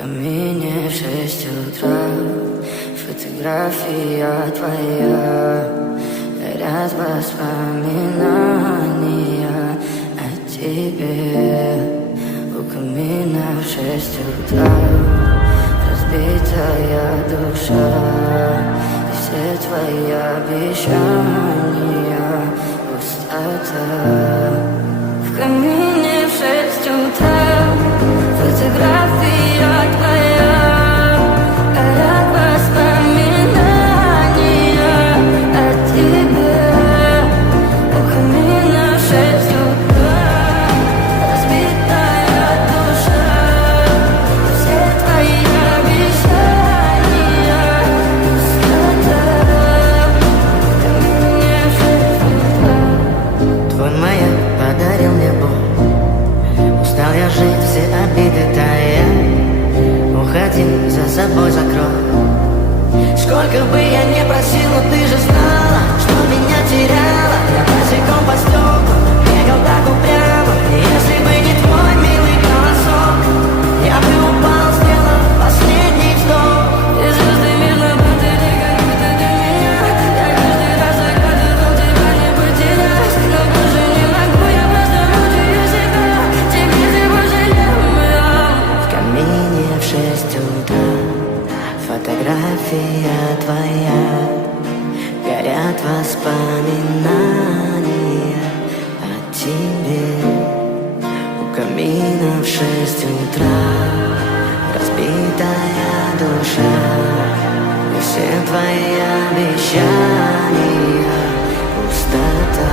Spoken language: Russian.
камине в 6 утра фотография твоя, горят воспоминания о тебе. У камина в 6 утра разбитая душа, и все твои обещания пустота. В камине в 6 утра фотография твоя, горят воспоминания о тебе. У камина в 6 утра разбитая душа, и все твои обещания пустота. В камине в 6 утра. Твой маяк подарил мне боль. Устал я жить, все обиды тая. Уходи, за собой закрой. Сколько бы я не просил, но ты же знала, что меня теряла. Я босиком по стеклу бегал так упрямо. Если бы не твой милый голосок, я бы упал, сделав последний вздох. И звезды мирно падали, как будто для меня. Я каждый раз загадывал тебя не потерять, но больше не могу, я просто мучаю себя. Тебе ты пожалел меня. В камине в 6 утра фотография твоя, горят воспоминания о тебе. У камина в 6 утра разбитая душа, и все твои обещания пустота.